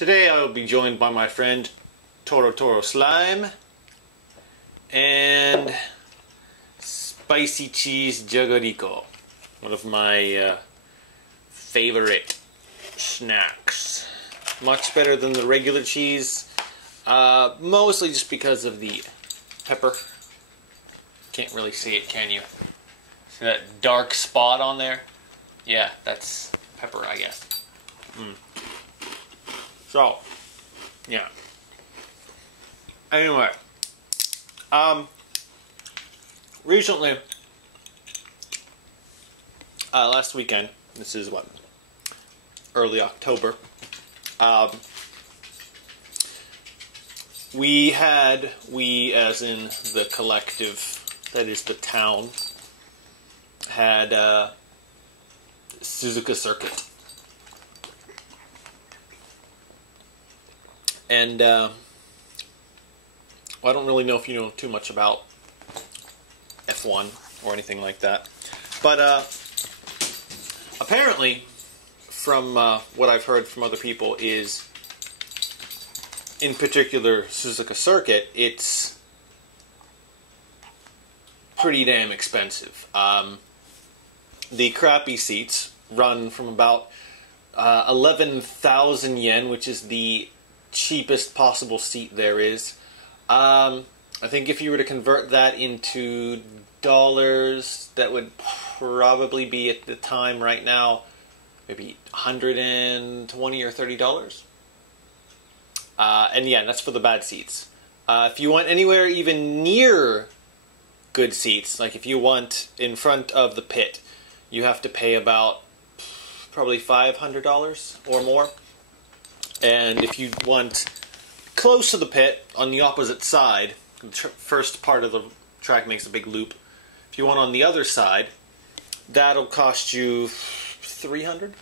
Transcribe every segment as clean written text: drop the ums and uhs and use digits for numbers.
Today I will be joined by my friend Torotoro Slime and Spicy Cheese Jagarico, one of my favorite snacks. Much better than the regular cheese, mostly just because of the pepper. Can't really see it, can you? See that dark spot on there? Yeah, that's pepper, I guess. So, yeah. Anyway, recently, last weekend, this is what, early October, we as in the collective, that is the town, had Suzuka Circuit. And well, I don't really know if you know too much about F1 or anything like that, but apparently, from what I've heard from other people, is in particular Suzuka Circuit, it's pretty damn expensive. The crappy seats run from about 11,000 yen, which is the cheapest possible seat there is. I think if you were to convert that into dollars, that would probably be, at the time right now, maybe $120 or $30. And yeah, that's for the bad seats. If you want anywhere even near good seats, like if you want in front of the pit, you have to pay about probably $500 or more. And if you want close to the pit, on the opposite side, the first part of the track makes a big loop. If you want on the other side, that'll cost you $300,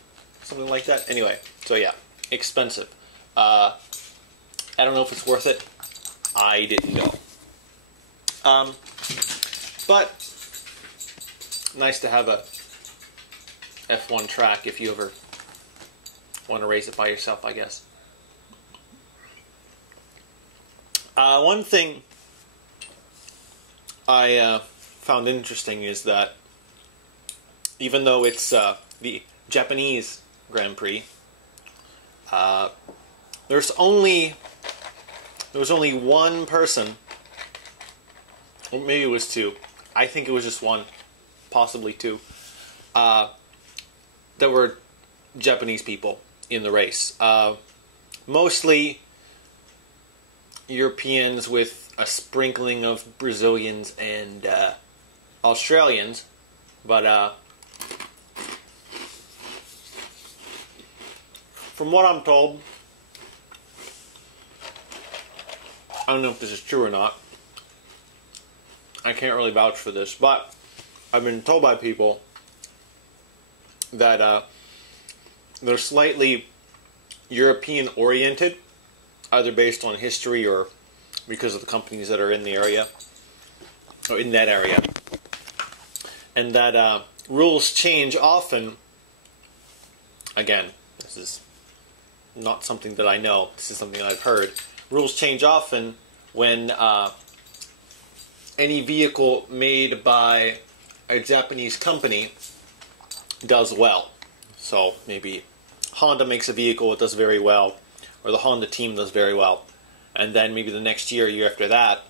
something like that. Anyway, so yeah, expensive. I don't know if it's worth it. I didn't go. But nice to have a F1 track if you ever want to race it by yourself, I guess. One thing I found interesting is that even though it's the Japanese Grand Prix, there was only one person, or maybe it was two. I think it was just one, possibly two, that were Japanese people in the race. Mostly Europeans with a sprinkling of Brazilians and Australians, but from what I'm told, I don't know if this is true or not, I can't really vouch for this, but I've been told by people that they're slightly European oriented, either based on history or because of the companies that are in the area, or in that area, and that rules change often. Again, this is not something that I know, this is something I've heard. Rules change often when any vehicle made by a Japanese company does well. So maybe Honda makes a vehicle that does very well, or the Honda team does very well, and then maybe the next year after that,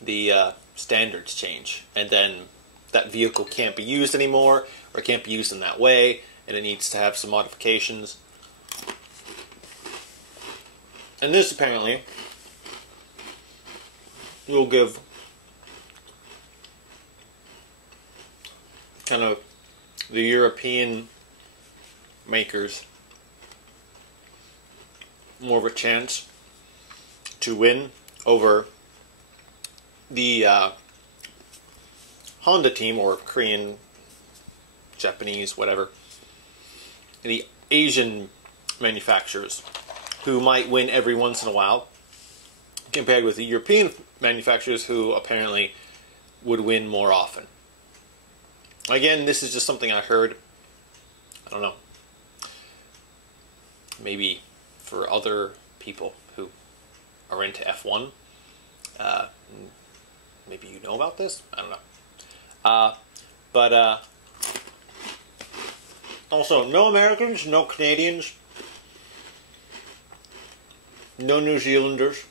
the standards change, and then that vehicle can't be used anymore, or can't be used in that way, and it needs to have some modifications. And this apparently will give kind of the European makers more of a chance to win over the Honda team, or Korean, Japanese, whatever, the Asian manufacturers, who might win every once in a while, compared with the European manufacturers, who apparently would win more often. Again, this is just something I heard. I don't know. Maybe for other people who are into F1. Maybe you know about this? I don't know. But also, no Americans, no Canadians, no New Zealanders.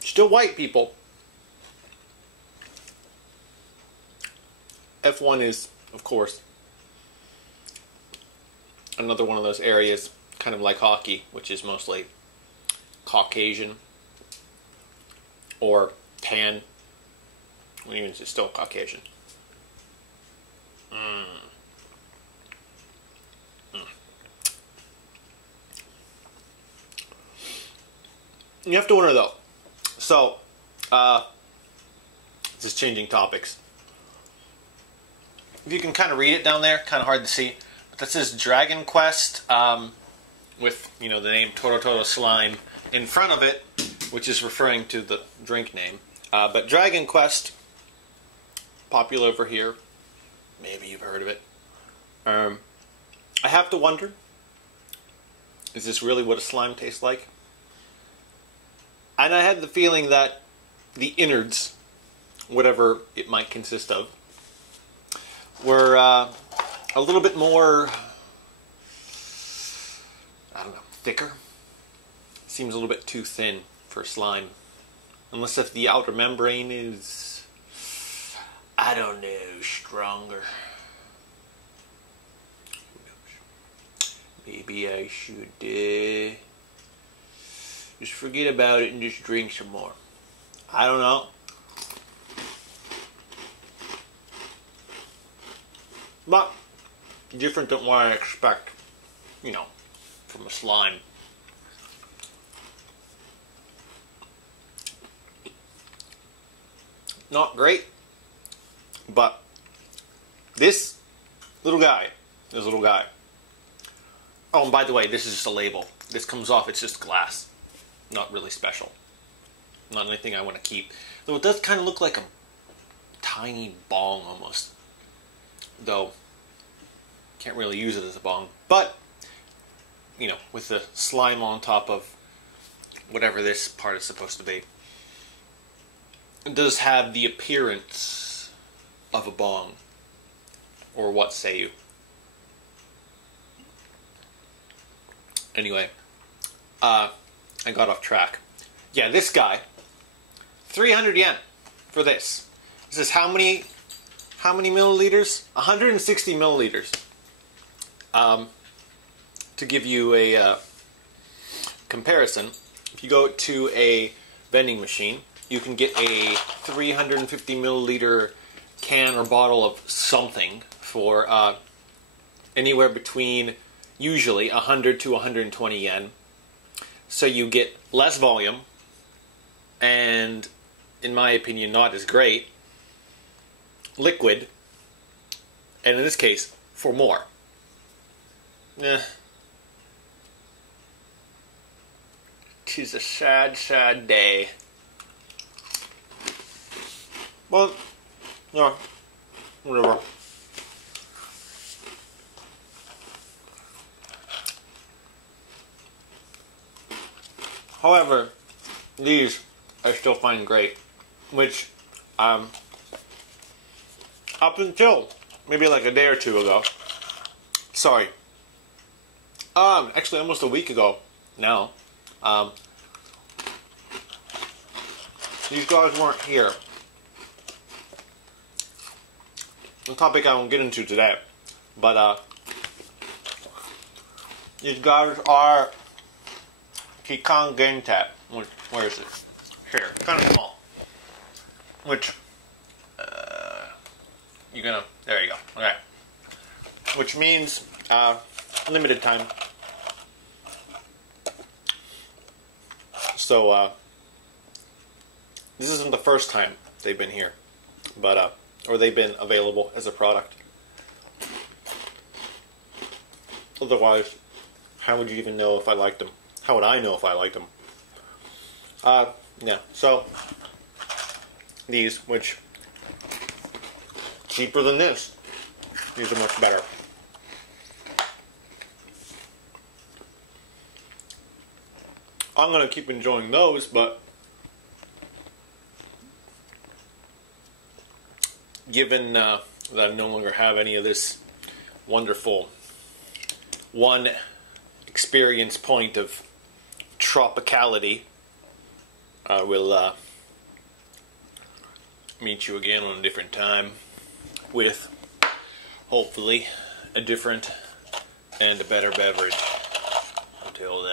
Still white people. F1 is, of course, another one of those areas, kind of like hockey, which is mostly Caucasian or tan. Even it's still Caucasian. You have to wonder though. So, this is changing topics. If you can kind of read it down there, kind of hard to see. But that says Dragon Quest with, you know, the name Torotoro Slime in front of it, which is referring to the drink name. But Dragon Quest, popular over here. Maybe you've heard of it. I have to wonder, is this really what a slime tastes like? And I had the feeling that the innards, whatever it might consist of, were a little bit more, I don't know, thicker. Seems a little bit too thin for slime. Unless if the outer membrane is, I don't know, stronger. Maybe I should just forget about it and just drink some more. I don't know. But different than what I expect, you know, from a slime. Not great, but this little guy. Oh, and by the way, this is just a label. This comes off, it's just glass. Not really special. Not anything I want to keep. Though it does kind of look like a tiny bong almost. Though, can't really use it as a bong. But, you know, with the slime on top of whatever this part is supposed to be, it does have the appearance of a bong. Or what say you? Anyway, I got off track. Yeah, this guy, 300 yen for this. This is how many milliliters? 160 milliliters. To give you a comparison, if you go to a vending machine, you can get a 350 milliliter can or bottle of something for anywhere between usually 100 to 120 yen. So you get less volume and, in my opinion, not as great liquid, and in this case, for more. Tis a sad, sad day. Well, yeah, whatever. However, these I still find great, which up until maybe like a day or two ago, sorry, actually almost a week ago now, these guys weren't here. A topic I won't get into today, but these guys are Kikan Genta. Where is it? Here, kind of small. Which you're gonna. There you go. Okay. Which means limited time. So this isn't the first time they've been here, but or they've been available as a product. Otherwise, how would you even know if I liked them? How would I know if I liked them? Yeah, so these, which cheaper than this. These are much better. I'm going to keep enjoying those, but given that I no longer have any of this wonderful one experience point of tropicality, I will meet you again on a different time with hopefully a different and a better beverage. Until then.